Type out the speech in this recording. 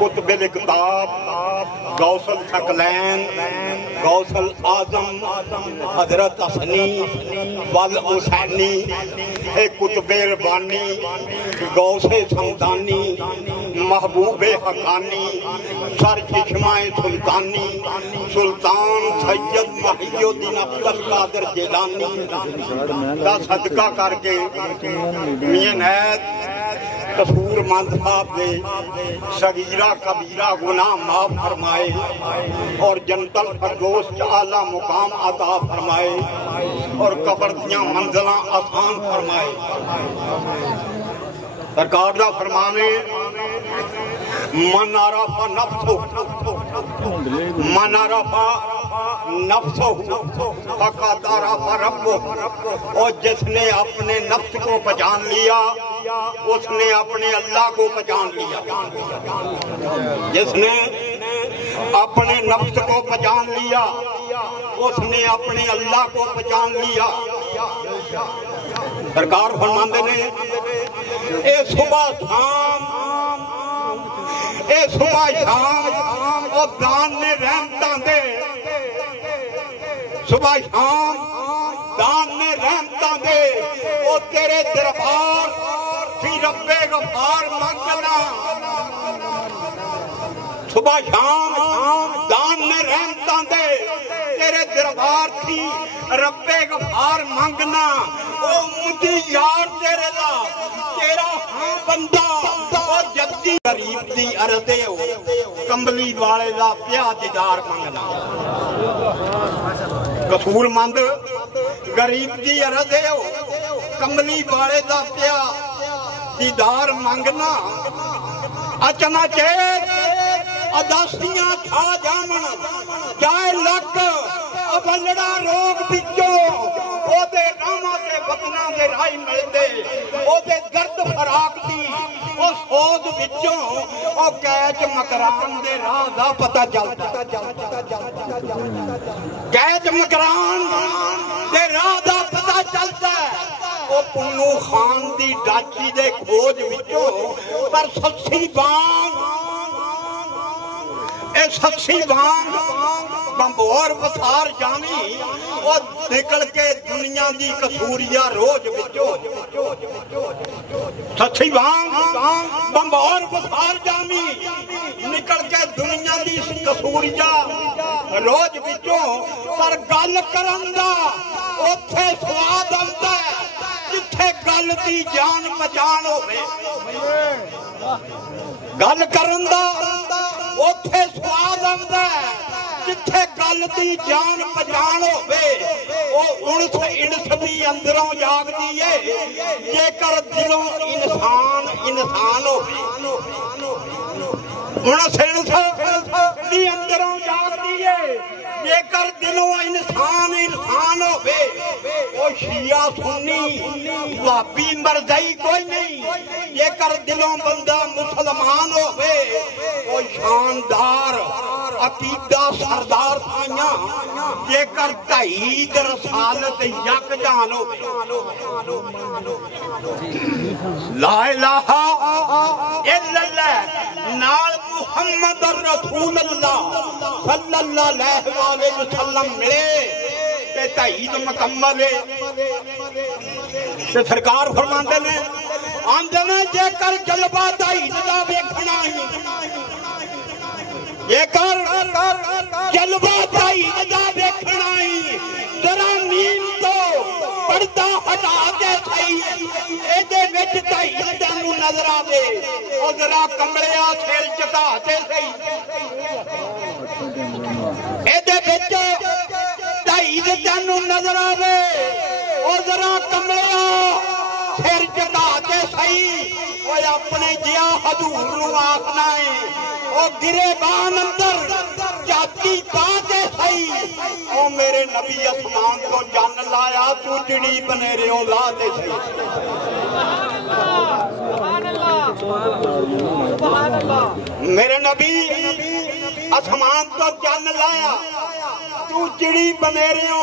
قطب الاقطاب غوث الثقلین غوث العظم حضرت حسنی والحسینی قطب ربانی غوث سمدانی محبوب حقانی سر چشمہ سلطانی سلطان سید محی الدین عبد القادر جیلانی دا صدقہ کر کے میاں نیت قصور مند صاحب دے صغیرہ کبیرہ گناہ معاف فرمائے اور جنت الفردوس اعلیٰ مقام عطا فرمائے اور قبر دیاں منزلاں آسان فرمائے۔ سرکار دا فرمانے من عرف نفسہ فقد عرف ربہ، اور جس نے اپنے نفس کو پہچان لیا اس نے اپنے اللہ کو پہچان لیا۔ جس نے اپنے نفس کو پہچان لیا اس نے اپنے اللہ کو پہچان لیا۔ سرکار فرماندے نے اے صبح شام اور دان نے رحمتاں دے، صبح شام دان نے رحمتاں دے، او تیرے دربار تھی رب غفار منگنا۔ صبح شام دان نے رحمتاں دے، تیرے دربار تھی رب غفار منگنا۔ او مجھے یار تیرے دا تیرا ہاں بندہ اور جدی غریب دی عرضے ہو کمبلی والے دا پیا دیدار منگنا۔ قصور مند غریب دی عرضے ہو کمبلی والے دا پیا دیدار منگنا۔ اچنا چیت اداسیاں کھا جامن جائے لک ابلڑا روگ بچو او دے راما دے وطنہ دے رائی ملدے او دے درد فراق دی او سوز بچوں او کیچ مکران دے راہ دا پتہ چلتا۔ کیچ مکران دے راہ دا پتہ چلتا او پنو خان دی ڈاچی دے کھوج بچوں پر سچی بانگ اے سچی بانگ بمبور بسار جانی اور نکل کے دنیا دی قصوریہ روج بچو۔ سچی بانگ بمبور بسار جانی نکل کے دنیا دی قصوریہ روج بچو۔ پر گل کرندہ اتھے سواد آتا ہے جتھے گل دی جان پہچان ہوئے۔ گل کرندہ اتھے سواد آتا ہے جتھے گل دی جان پہچان ہوئے۔ او انس انس بھی اندروں جاگ دیئے یہ کر دلوں انسان ہوئے۔ انس انس بھی اندروں جاگ دیئے یہ کر دلوں انسان ہوئے۔ او شیعہ سنی وابی مرزائی کوئی نہیں یہ کر دلوں بندہ مسلمان ہوئے۔ او شاندار عقیدہ سردار سائیاں یہ کر تحید رسالت یک جان ہوئے۔ لا الہ الا اللہ نال محمد رسول اللہ صلی اللہ علیہ وسلم ملے تے تحید مکمل ہے۔ تے سرکار فرماندے نے آندے نے جے کر جلبہ تحید دا ویکھنا یہ کر جلوہ تحید دا ویکھنا ہی ذرا نیم تو پردہ ہٹا کے صحیح اے دے وچ تحید تینوں نظر آوے او ذرا کمڑیا سر چکا کے صحیح اے دے وچ تحید تینوں نظر آوے او ذرا کمڑیا سر چکا کے صحیح او اپنے جیا حضور نو آخنا ہے او گرے بان اندر جاتی پا کے صحیح او میرے نبی اسمان کو جان لایا تو جڑی بنے رہو لا دے صحیح۔ میرے نبی اسمان کو جان لایا تو جڑی بنے رہو